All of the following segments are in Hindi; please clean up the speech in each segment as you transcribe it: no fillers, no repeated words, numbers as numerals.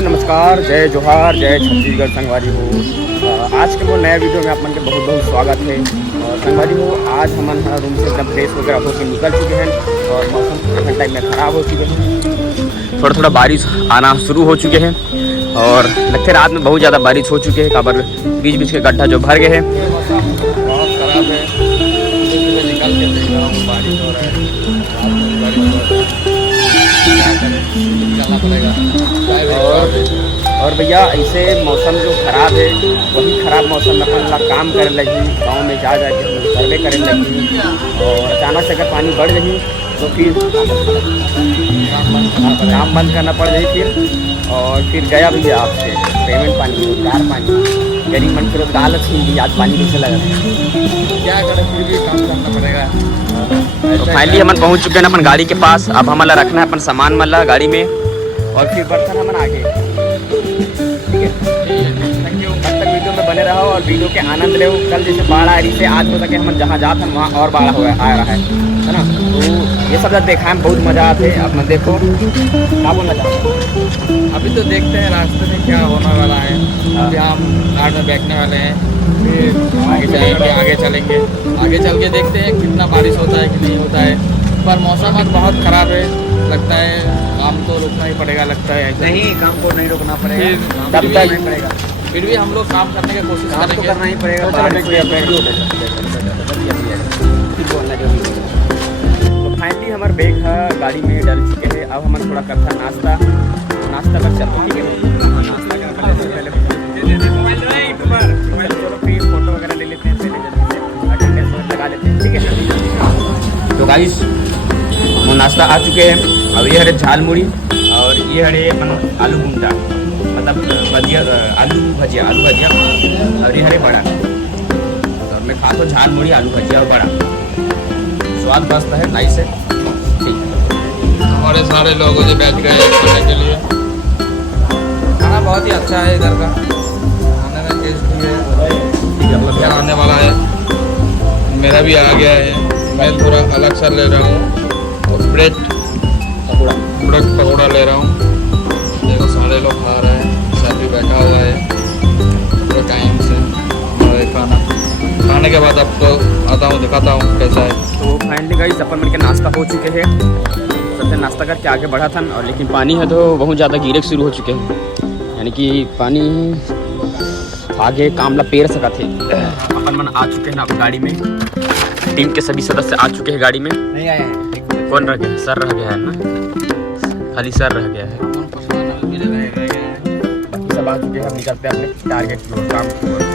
नमस्कार, जय जोहार, जय छत्तीसगढ़ संगवारी हो। आज के वो नया वीडियो में आप मन के बहुत बहुत स्वागत है। और संगवारी हो, आज हम रूम से एकदम फ्रेश वगैरह होकर निकल चुके हैं और मौसम ठंड टाइम में ख़राब हो चुके हैं। थोड़ा थोड़ा बारिश आना शुरू हो चुके हैं और लगते रात में बहुत ज़्यादा बारिश हो चुके हैं। काबर बीच बीच के गड्ढा जो भर गए हैं। बहुत ख़राब है। निकल के देख रहा हूँ, बारिश हो रहा है, निकलना पड़ेगा। और भैया ऐसे मौसम जो ख़राब है, वही ख़राब मौसम में अपन काम करे लगी, गाँव में जा के सर्वे करे लगी और अचानक से अगर पानी बढ़ गई तो फिर काम बंद करना पड़ जाए फिर गया भैया आपसे पेमेंट पानी उधार पानी गरीब मन के रोजगार छीन ली। आज पानी कैसे लगा, क्या करें, फिर भी काम करना पड़ेगा। तो फाइनली हम पहुंच चुके हैं अपन गाड़ी के पास। अब हमारा रखना है अपन सामान वाला गाड़ी में और फिर बर्तन हमन आगे। ठीक है, थैंक यू। तब तक वीडियो में बने रहो और वीडियो के आनंद लो। कल जैसे बाढ़ आ रही से आज हो सके हम जहाँ जाते हैं वहाँ और बाढ़ आ रहा है ना। तो ये सब जब देखा है बहुत मज़ा आते है। अब मैं देखो क्या बोलना चाहता हूँ। अभी तो देखते हैं रास्ते में क्या होने वाला है। अभी हम कार में बैठने वाले हैं, फिर आगे जाएंगे, आगे चल के देखते हैं कितना बारिश होता है कि नहीं होता है। पर मौसम आज बहुत ख़राब है, लगता है काम तो रुकना ही पड़ेगा। लगता है नहीं, काम को नहीं रोकना पड़ेगा, तब तक नहीं पड़ेगा। फिर भी हम लोग काम करने की कोशिश करेंगे, तो करना ही पड़ेगा। तो फाइनली हमारे बैग है गाड़ी में डल चुके हैं। अब हमारे थोड़ा करता नाश्ता कर चलते। ठीक है, नाश्ता करने पहले फिर फोटो वगैरह ले लेते हैं, पहले अटेंडेंस लगा लेते हैं। ठीक है, तो गाइस वो नाश्ता आ चुके हैं। अब ये हरे झाल मुड़ी और ये हरे अपन आलू गुंडा, मतलब आलू भजिया और ये हरे बड़ा। और मैं खा तो झाल मुड़ी, आलू भजिया और बड़ा। स्वाद मस्त है, नाइस है। ठीक, हमारे सारे लोग जो बैठ गए खाने के लिए। खाना बहुत ही अच्छा है इधर का, खाने में टेस्टी है। ठीक है, मतलब क्या आने वाला है, मेरा भी आ गया है। मैं थोड़ा अलग सा ले रहा हूँ और ब्रेड पकौड़ा ले रहा हूँ। देखो सारे लोग खा रहे हैं, सब भी बैठा हुआ है पूरे टाइम से। हमारे खाने के बाद आपको आता हूँ, दिखाता हूँ कैसा है। तो फाइनली गाइस अपन मिलकर नाश्ता हो चुके हैं। सबसे नाश्ता करके आगे बढ़ा था और लेकिन पानी है तो बहुत ज़्यादा गिरे शुरू हो चुके हैं, यानी कि पानी आगे कामला पेड़ सका थे। अपन मन आ चुके हैं ना अब गाड़ी में। टीम के सभी सदस्य आ चुके हैं गाड़ी में। नहीं आया है, कौन रह गया? सर रह गया है ना, खाली सर रह गया है। बाकी सब आ चुके हैं। हम निकलते हैं अपने टारगेट की काम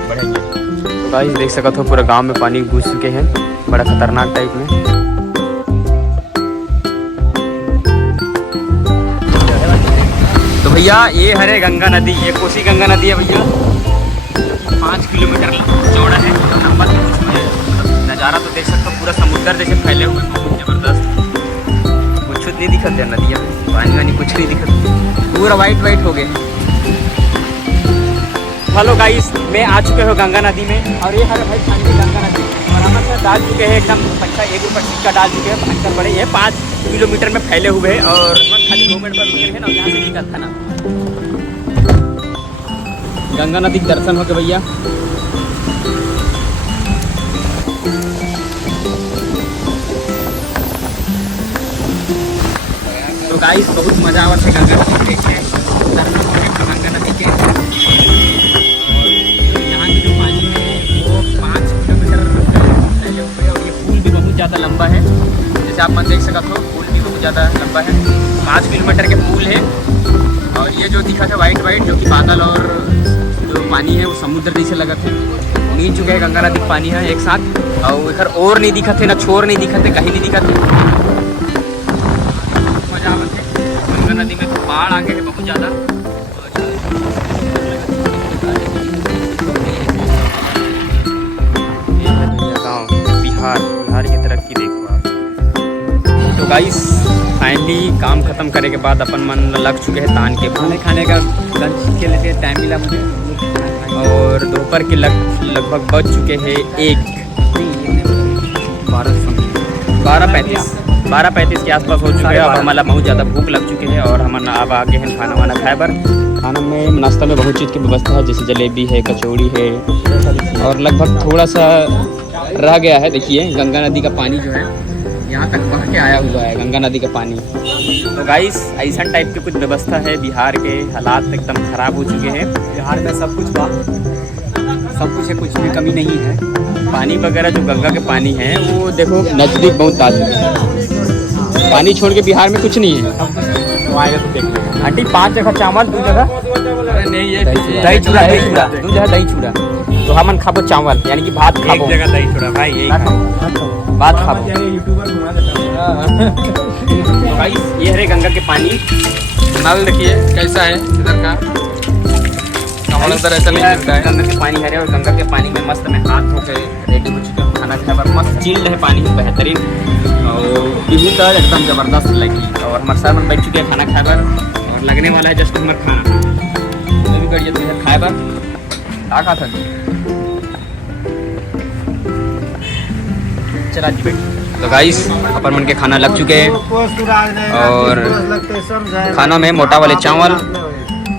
बढ़ेंगे। तो गाइस देख सकते हो पूरा गांव में पानी घुस चुके हैं, बड़ा खतरनाक टाइप में। तो भैया ये हरे गंगा नदी, ये कोसी गंगा नदी है भैया। 5 किलोमीटर चौड़ा है। नंबर नज़ारा तो देख सकते हो, पूरा समुद्र जैसे फैले हुए, बहुत ज़बरदस्त। कुछ नहीं दिखत है नदियाँ में, पानी वानी कुछ नहीं दिखत, पूरा वाइट हो गए। हेलो गाइस, मैं आ चुके हो गंगा नदी में और ये हर भाई ठंडी गंगा नदी और हम से डाल चुके हैं एकदम पैसा 1 रुपये सिक्का डाल चुके हैं। भयंकर बड़े ये 5 किलोमीटर में फैले हुए हैं और खाली 2 मिनट पर रुके हैं ना, यहाँ से निकलता ना गंगा नदी के दर्शन हो गए भैया। तो गाइस बहुत मजा आवत है गंगा नदी के गंगा नदी के। यहाँ की जो पानी है वो 5 किलोमीटर फैले हुए और ये पुल भी बहुत ज़्यादा लंबा है। जैसे आप मन देख सकते हो, पुल भी बहुत ज़्यादा लंबा है। 5 किलोमीटर के पुल है और ये जो दिखा था वाइट जो कि बादल और जो पानी है वो समुद्र जैसे लगा थे। मिल चुके हैं गंगा नदी पानी है एक साथ और इधर और नहीं दिखा थे, ना छोर नहीं दिखा थे, कहीं नहीं दिखा थे। मजा आवत है गंगा नदी में। तो बाढ़ आ गए है बहुत ज़्यादा। बिहार की तरक्की देखो आप। तो गाइस फाइनली काम ख़त्म करने के बाद अपन मन लग चुके हैं तान के खाने का लंच के लिए टाइम मिला मुझे और दोपहर के लगभग बज चुके हैं 12:35 के आसपास हो चुके हैं। अब हमारा बहुत ज़्यादा भूख लग चुके हैं और हम अब आगे हैं खाना वाना खाए पर। खाना में नाश्ता में बहुत चीज़ की व्यवस्था है, जैसे जलेबी है, कचौड़ी है, और लगभग थोड़ा सा रह गया है। देखिए गंगा नदी का पानी जो है यहाँ तक बह के आया हुआ है, गंगा नदी का पानी। तो गाइस ऐसा टाइप की कुछ व्यवस्था है। बिहार के हालात एकदम ख़राब हो चुके हैं। बिहार में सब कुछ है, कुछ भी कमी नहीं है। पानी वगैरह जो गंगा के पानी है वो देखो नज़दीक बहुत ताज़ा है। पानी छोड़ के बिहार में कुछ नहीं है। तो आएगा तो देख लेंगे। आंटी 5 जगह चावल, 2 जगह दही चूड़ा, 2 जगह दही चूड़ा। तो हमन खाबो चावल यानी कि भात खाबो, एक जगह दही चूड़ा भाई, यही बात खाबो। तो भाई ये है गंगा के पानी। नल देखिए कैसा है इधर का, हमारे उधर ऐसा नहीं मिलता है। गंगा के पानी है और गंगा के पानी में मस्त में हाथ धो के रेडी हो चुके हैं। खाना खाए पर मस्त चिल्ड है पानी बेहतरीन, और पीहू तो एकदम ज़बरदस्त लगी। और हमारे सर में बैठ चुके हैं खाना खाए पर, और लगने वाला है जस्ट हमारा खाना। मैं भी करिए तो इधर खाए पर खा था। चला जी बेटी। तो गाइस अपन मन के खाना लग चुके हैं, और खाना में मोटा वाले चावल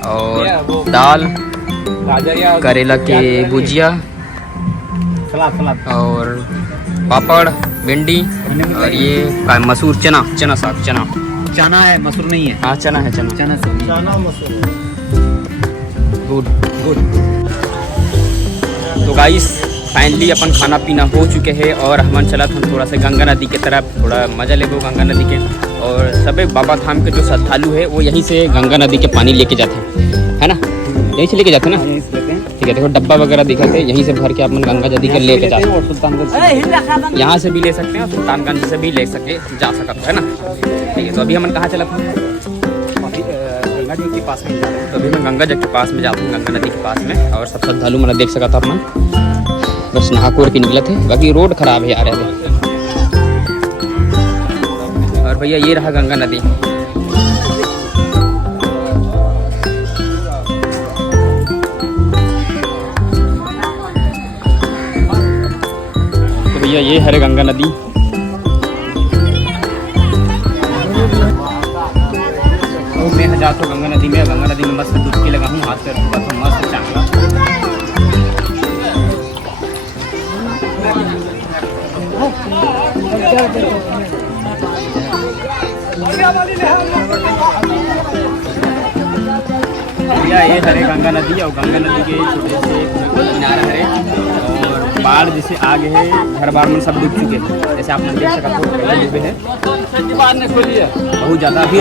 और दाल, करेला के भुजिया और पापड़, भिंडी, और ये मसूर चना साग, चना है, मसूर नहीं है। हाँ चना है, चना मसूर। गुड। तो गाइस फाइनली अपन खाना पीना हो चुके हैं, और हम चला था थोड़ा सा गंगा नदी के तरफ, थोड़ा मज़ा ले लो गंगा नदी के। और सभी बाबा धाम के जो श्रद्धालु है वो यहीं से गंगा नदी के पानी लेके जाते हैं, है ना? यहीं से लेके जाते हैं ना? ठीक है। देखो डब्बा वगैरह दिखाते हैं, यहीं से भर के अपन गंगा नदी के लेके जाते हैं। सुल्तानगंज यहाँ से भी ले सकते हैं, और सुल्तानगंज से भी ले जा सकते है ना? ठीक है। तो अभी हम कहाँ चला था? गंगा जी के पास में। तो अभी मैं गंगा जी के पास में जाता हूँ, गंगा नदी के पास में। और सब श्रद्धालु मैंने देख सका था अपना, बस नहा कोर के निकले थे। बाकी रोड खराब है यार। और भैया ये रहा गंगा नदी। तो भैया ये है गंगा नदी। तो मैं जाता हूँ गंगा नदी में मस्त डुबकी लगा हूँ, हाथ से तो मस्त चांगला। भैया ये हरे गंगा नदी, और गंगा नदी के छोटे से किनारा है, और बाढ़ जैसे आगे है, घर बार में सब डूब चुके हैं। जैसे आपने देख सका तो डूबे हैं बहुत ज़्यादा। अभी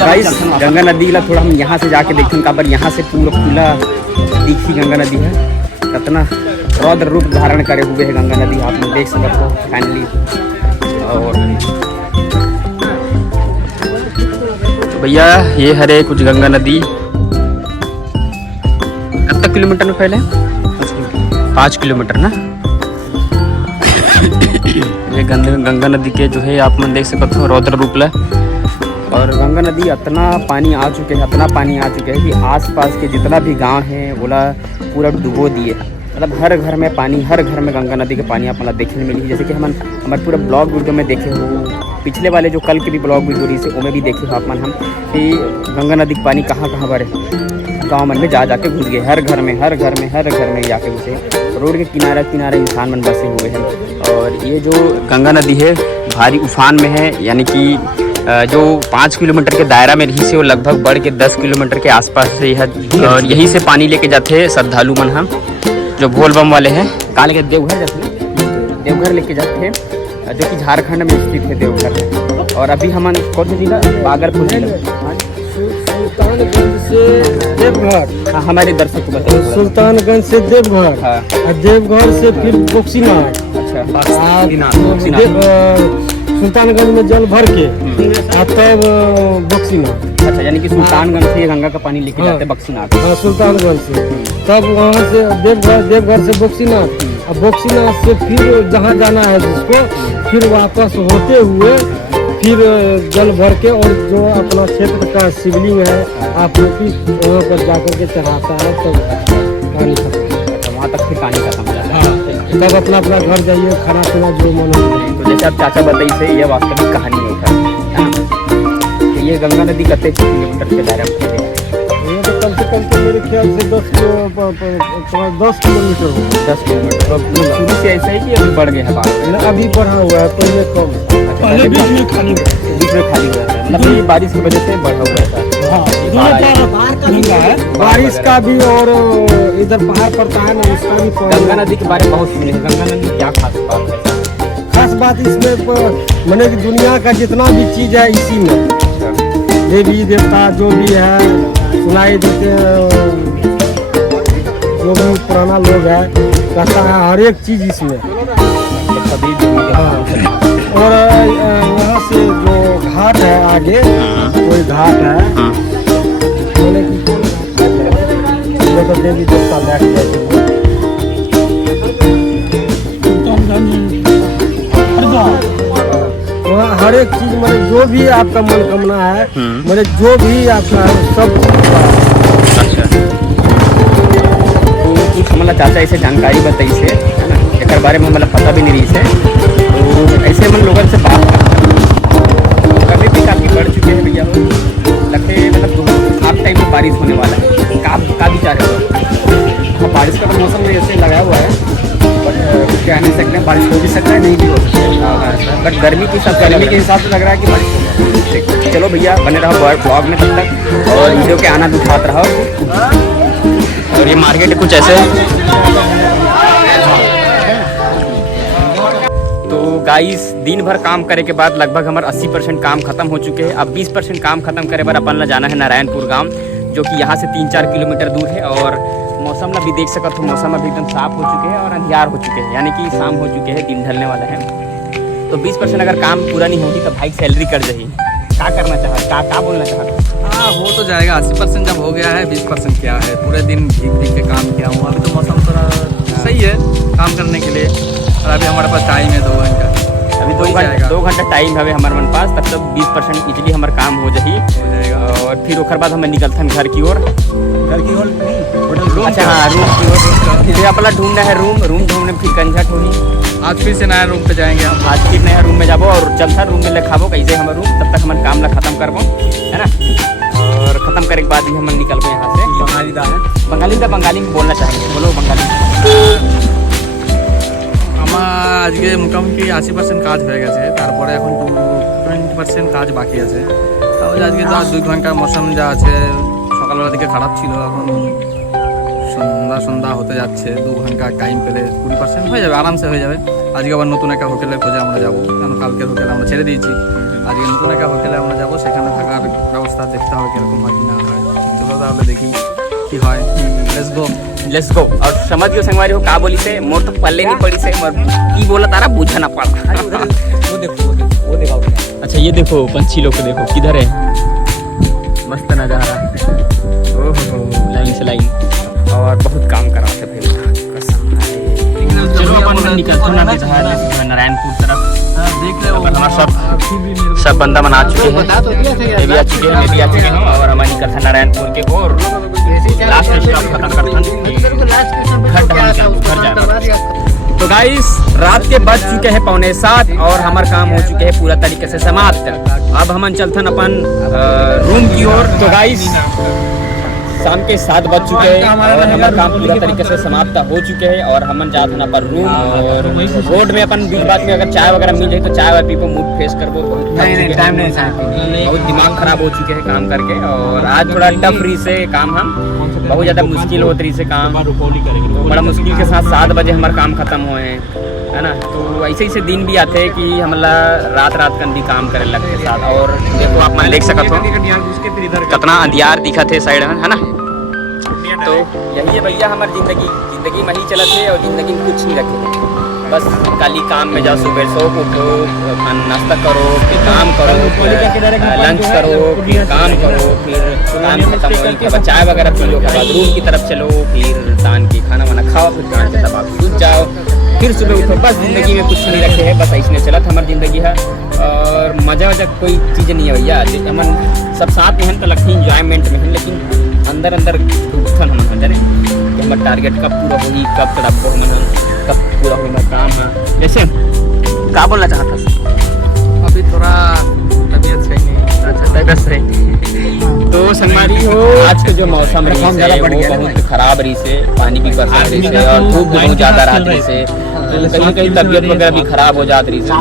गंगा नदी ला थोड़ा हम यहाँ से जाके देखें का, पर यहाँ से पूरा खुला दिखी गंगा नदी है। कितना रौद्र रूप धारण करे हुए है गंगा नदी, आपने देख सकते हो फाइनली। और तो भैया ये हरे कुछ गंगा नदी कितना किलोमीटर में फैले? 5 किलोमीटर ना। ये गंगा नदी के जो है आप मन देख सकते हो रौद्र रूप ला। और गंगा नदी इतना पानी आ चुके हैं कि आसपास के जितना भी गांव है बोला पूरा डुबो दिए। मतलब हर घर में पानी, हर घर में गंगा नदी के पानी अपना देखने मिली। जैसे कि हमारे पूरा ब्लॉग वीडियो में देखे हो, पिछले वाले जो कल के भी ब्लॉग वीडियो रही से उनमें भी देखे हो आप हम कि गंगा नदी का पानी कहाँ भरे, गाँव मन में जाके घुस गए। हर घर में जाके घुसे। रोड के किनारे इंसान मन बसे हुए हैं। और ये जो गंगा नदी है भारी उफान में है, यानी कि जो 5 किलोमीटर के दायरा में रही से वो लगभग बढ़ के 10 किलोमीटर के आसपास से है। और यहीं से पानी लेके जाते हैं श्रद्धालु मन हम, जो भोल बम वाले हैं। कहाँ लेके? देवघर जाते हैं, देवघर लेके जाते हैं, जो कि झारखंड में स्थित है देवघर। और अभी हम कौन सी जिला? बागलपुर जिला, सुल्तानगंज से देवघर। हाँ हमारे दर्शक को बताइए। सुल्तानगंज से देवघर, हाँ। और देवघर से फिर बक्सीनाथ। अच्छा सुल्तानगंज में जल भर के और तब बक्सीनाथ। अच्छा यानी कि सुल्तानगंज से गंगा का पानी लेके जाते हैं बक्सीनाथ। हाँ सुल्तानगंज से, तब वहाँ से देवघर से बक्सीनाथ, और बक्सीनाथ से फिर जहाँ जाना है जिसको, फिर वापस होते हुए फिर जल भर के, और जो अपना क्षेत्र का शिवलिंग है आप लोग की वहाँ पर जाकर के चढ़ाता है, तब पानी खत्म। वहाँ तक फिर पानी खत्म हो जाता है। हाँ, तब अपना घर जाइए, खाना पीना जो मन हो। तो जैसे आप चाचा बताइए से ये वास्तविक कहानी है ना? तो ये गंगा नदी कितने किलोमीटर के दायरे में है? ये तो कम से करके मेरे ख्याल से 10 किलोमीटर हो 10 किलोमीटर तो शुरू से ऐसा ही कि अभी बढ़ गया है बाढ़ अभी बढ़ा हुआ है, पहले कम। पहले बीच में खाली हुआ था मतलब ये बारिश की वजह से बढ़ा हुआ था। बारिश का भी और इधर पहाड़ पड़ता है ना, उसका भी गंगा नदी के बारे में बहुत सुने हैं। गंगा नदी क्या खास बात है? खास बात इसमें मैंने कि दुनिया का जितना भी चीज है इसी में, देवी देवता जो भी है सुनाई देते हैं, जो भी पुराना लोग है कहता है हर एक चीज इसमें। सभी और यहाँ से जो घाट है आगे कोई घाट है, बोले कि ये तो देवी देवता बैठ गए। वहाँ हर एक चीज मैंने जो भी आपका मनोकामना है, मैंने जो भी आपका है सब अच्छा तो कुछ मतलब चाचा ऐसे जानकारी बताई से है ना, एक बारे में मतलब पता भी नहीं रही से, तो ऐसे हम लोगों से बात कभी भी काफ़ी बढ़ चुके हैं भैया। लगते मतलब हाफ टाइम में बारिश होने वाला है, का विचार है? हाँ बारिश का तो मौसम में ऐसे लगा हुआ है, बट कुछ कह नहीं सकते हैं, बारिश हो भी सकता है नहीं भी हो सकता है, बट गर्मी के हिसाब से लग रहा है कि बारिश होगा। चलो भैया बने रहो ब्लॉग में तब तक, और वीडियो के आनंद उठाते रहो। और ये मार्केट कुछ ऐसे तो गाइस दिन भर काम करे के बाद लगभग हमारे 80% काम खत्म हो चुके हैं। अब 20% काम खत्म करे बार अपन ला जाना है नारायणपुर गांव, जो कि यहाँ से 3-4 किलोमीटर दूर है। और मौसम ला भी देख सकते हो, मौसम अभी एकदम साफ हो चुके हैं और अंधियार हो चुके हैं, यानी कि शाम हो चुके हैं, दिन ढलने वाला है। तो 20% अगर काम पूरा नहीं होगी तो भाई सैलरी कट जाएगी। क्या करना चाहता, क्या बोलना चाहता? हाँ हो तो जाएगा। 80% जब हो गया है, 20% क्या है? पूरे दिन भीग भीग के काम किया हूँ। अभी तो मौसम थोड़ा सही है काम करने के लिए, और अभी हमारे पास टाइम है 2 घंटा। अभी 2 घंटा टाइम है हमारे मन पास, तब तक 20% इजली हमारा काम हो जाएगा। और फिर उसके बाद हमें निकलते हैं घर की ओर। अच्छा हाँ रूम की ओर, फिर अपना ढूंढना है रूम ढूंढने में फिर कंझट होगी। आज फिर से नया रूम पे जाएंगे हम। आज फिर नया रूम में जाबो और चलता रूम में लिखाबो कैसे हमारा रूम, तब तक हमारे काम ला खत्म करबो है ना। और खत्म करे के बाद भी हम निकलबो यहाँ से। बंगाली में बोलना चाहेंगे, बोलो बंगाली। আজকে মোটামুটি 80% কাজ হয়ে গেছে, তারপরে এখন 20% কাজ বাকি আছে। তাহলে আজকে তো 2 ঘন্টার মৌসুম যা আছে, সকালবেলা দিকে খারাপ ছিল, এখন সন্ধ্যা হতে যাচ্ছে। 2 ঘন্টা টাইম পেলে 20% হয়ে যাবে, আরামসে হয়ে যাবে। আজকে আবার নতুন একটা হোটেলের খোঁজে আমরা যাবো, কারণ কালকের হোটেলে আমরা ছেড়ে দিয়েছি। আজকে নতুন একটা হোটেলে আমরা যাবো, সেখানে থাকার ব্যবস্থা দেখতে হবে কীরকম হয় কি না হয়। চলো তাহলে দেখি কি হয়। Let's go. और समझ गए संगवारी हो का बोली से, मोर तो पल्ले नहीं पड़ी से, मर की बोला तारा बुझना पड़ा। वो देखो अच्छा ये देखो पंछी लोग को देखो किधर है, मस्त नजारा। ओहो लाइन से लाइन, और बहुत काम करा थे भाई कसम है। चलो अपन निकलते ना नारायणपुर तरफ। देख ले हमारा सब बंदा मना चुके हैं, ये भी आ चुके हैं, मैं भी आ चुके हैं। और हमारी निकलते हैं नारायणपुर के और लास्ट स्टॉप खत्म करते हैं, घर जाना। तो गाइस रात के बज चुके हैं 6:45 और हमारा काम हो चुके हैं पूरा तरीके से समाप्त। अब हम चलते हैं अपन रूम की ओर। तो गाइस शाम के 7 बज चुके हैं और हमारा काम पूरा तरीके से समाप्त हो चुके हैं और हम जाते हैं पर रूम। और रोड में अपन बीच बात में अगर चाय वगैरह मिल जाए तो चाय वाय पी को मूड फ्रेश कर दो। बहुत दिमाग खराब हो चुके हैं काम करके, और आज थोड़ा टफ रही से काम, हम बहुत ज़्यादा मुश्किल होती रही से काम, बड़ा मुश्किल के साथ 7 बजे हमारा काम खत्म हुए हैं है ना। तो ऐसे ही से दिन भी आते हैं कि हमला रात कन भी काम करे लगते साथ। और देखो आप मैं देख सकते हो कितना अंधियार दिखा थे साइड है ना। तो यही है भैया हमारी जिंदगी में ही चला थे और जिंदगी में कुछ नहीं रखे, बस खाली काम में जाओ, सुबह सो उठो, नाश्ता करो, फिर काम करो, लंच करो, फिर काम करो, फिर काम खत्म हो के बाद चाय वगैरह पी लो, के बाद रूम की तरफ चलो, फिर तान के खाना वाना खाओ, फिर तान के तब आप सूझ जाओ, फिर सुबह उठो। बस जिंदगी में कुछ नहीं रखे है, बस ऐसे चला था हमारी ज़िंदगी है। और मज़ा कोई चीज़ नहीं है भैया, हम सब साथ में हैं तो लगती इंजॉयमेंट में हैं, लेकिन अंदर दुखन हम जाने कि हमारा टारगेट कब पूरा होगी, कब तड़प कब पूरा होगा काम है। जैसे क्या बोलना चाहता? अभी थोड़ा तबीयत सही नहीं। बस रहे। तो संगवारी हो आज के जो मौसम रही है वो बहुत खराब रही से, पानी भी बरसात रही से और धूप भी बहुत ज्यादा रही से, तो कहीं कहीं तबियत वगैरह भी खराब हो जाती रही से, तो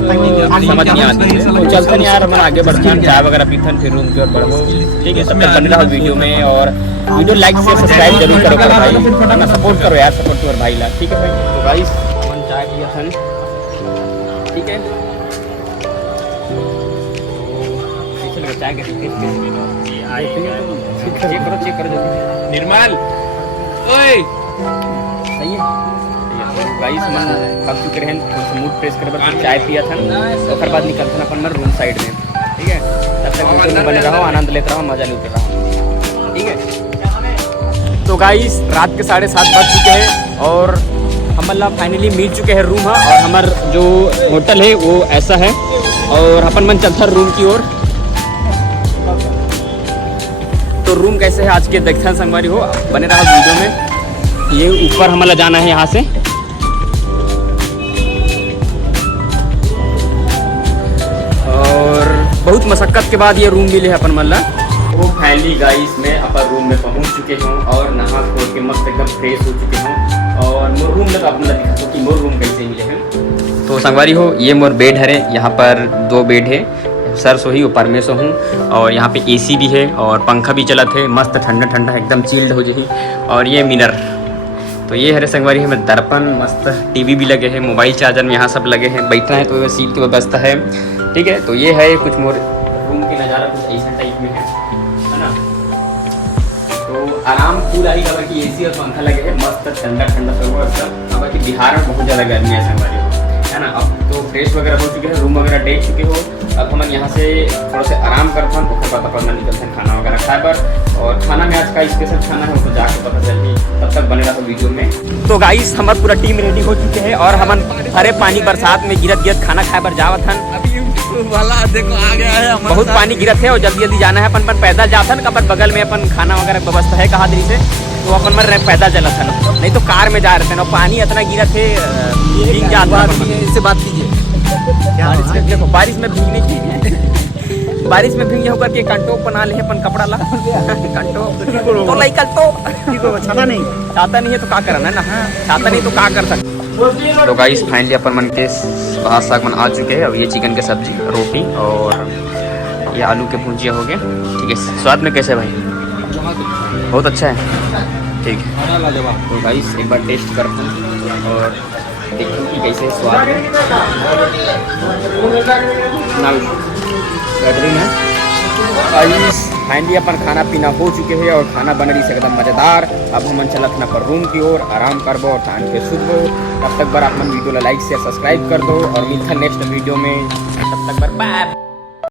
समझ नहीं आती है। तो चलते नहीं यार, हम आगे बढ़ते हैं, चाय वगैरह पीथन फिर रूम की ओर बढ़ो। ठीक है, सब तक बन रहा वीडियो में, और वीडियो लाइक से सब्सक्राइब जरूर करो भाई, है ना, सपोर्ट करो यार, सपोर्ट करो भाई ला। ठीक है भाई, तो गाइस मन चाय पिया था, ठीक है, चाय के चेक करो जल्दी। निर्मल ओए सही है गाइस, मन थक चुके हैं, थोड़ा मूड फ्रेश करे पर चाय पिया था, तो फिर बाद निकलते अपन मन रूम साइड में। ठीक है, तब तक वीडियो में बने रहो, आनंद लेते रहो, मजा लेते रहो। ठीक है, तो गाइस रात के 7:30 बज चुके हैं और हम लोग फाइनली मिल चुके हैं रूम, और हमार जो होटल है वो ऐसा है, और अपन मन चलता रूम की ओर। तो रूम कैसे है आज के देखते हैं संगवारी हो, बने रहा वीडियो में। ये ऊपर हमारा जाना है यहाँ से, और बहुत मशक्कत के बाद ये रूम मिले है अपन मल्ला। तो फाइनली गाइस मैं अपन रूम में पहुँच चुके हूँ और नहा धो के मस्त एकदम फ्रेश हो चुके हूँ, और मोर रूम में तो अपना दिखा कि मोर रूम कैसे मिले हैं। तो संगवारी हो ये मोर बेड है, यहाँ पर 2 बेड है, सर सो ही ऊपर में सो हूँ, और यहाँ पे एसी भी है और पंखा भी चलत है, मस्त ठंडा ठंडा एकदम चिल्ड हो जाए। और ये मिरर, तो ये हरे संगवारी है दर्पण, मस्त टीवी भी लगे हैं, मोबाइल चार्जर में यहाँ सब लगे हैं, बैठना है तो सीट की व्यवस्था है। ठीक है, तो ये है कुछ मोर रूम की नज़ारा, कुछ ऐसा टाइप में है ना। तो आराम पूरा ही लगा कि एसी और पंखा लगे हैं, मस्त ठंडा ठंडा सब। अब कि बिहार में बहुत ज़्यादा गर्मी है संगवारी है ना। अब तो फ्रेश वगैरह हो चुके हैं, रूम वगैरह देख चुके हो, अब हम यहाँ से थोड़ा से आराम करते हैं, तो फिर पता निकलते हैं खाना वगैरह खाए पर। और खाना में आज का स्पेशल खाना है, तो जाके पता चल, तब तक बने रहा वीडियो में। तो गाइस हमारा पूरा टीम रेडी हो चुके हैं, और हम हरे पानी बरसात में गिरत खाना खाए पर जावत हन। वाला देखो आ गया है, बहुत पानी गिरत है और जल्दी जल्दी जाना है, अपन पैदल जाता है, अपन बगल में अपन खाना वगैरह व्यवस्था है कहा दरी से, तो अपन मन पैदल चला था, नहीं तो कार में जा रहे थे, पानी इतना गिरत है, भीग जाता है। इससे बात कीजिए, देखो बारिश में भीगने की बारिश में भीग होकर के कंटो बना ले अपन कपड़ा ला कंटो तो लाई कंटो छाता नहीं है तो क्या करना है ना, छाता नहीं तो क्या कर सकते। तो गाइस फाइनली अपन मन के भात साग मन आ चुके हैं, अब ये चिकन की सब्जी, रोटी और ये आलू के भुजिया हो गए। ठीक है, स्वाद में कैसे भाई? बहुत अच्छा है। ठीक है, तो गाइस एक बार टेस्ट करते हैं और देखो कि कैसे स्वाद है ना, बेहतरीन है। गाइस फाइनली अपन खाना पीना हो चुके हैं और खाना बन रही से एकदम मज़ेदार। अब हम चलत ना पर रूम की ओर, आराम करबो और टाइम पे सुबो। तब तक बार अपन वीडियो लाइक शेयर सब्सक्राइब कर दो, और मिलता नेक्स्ट वीडियो में, तब तक बार बाय।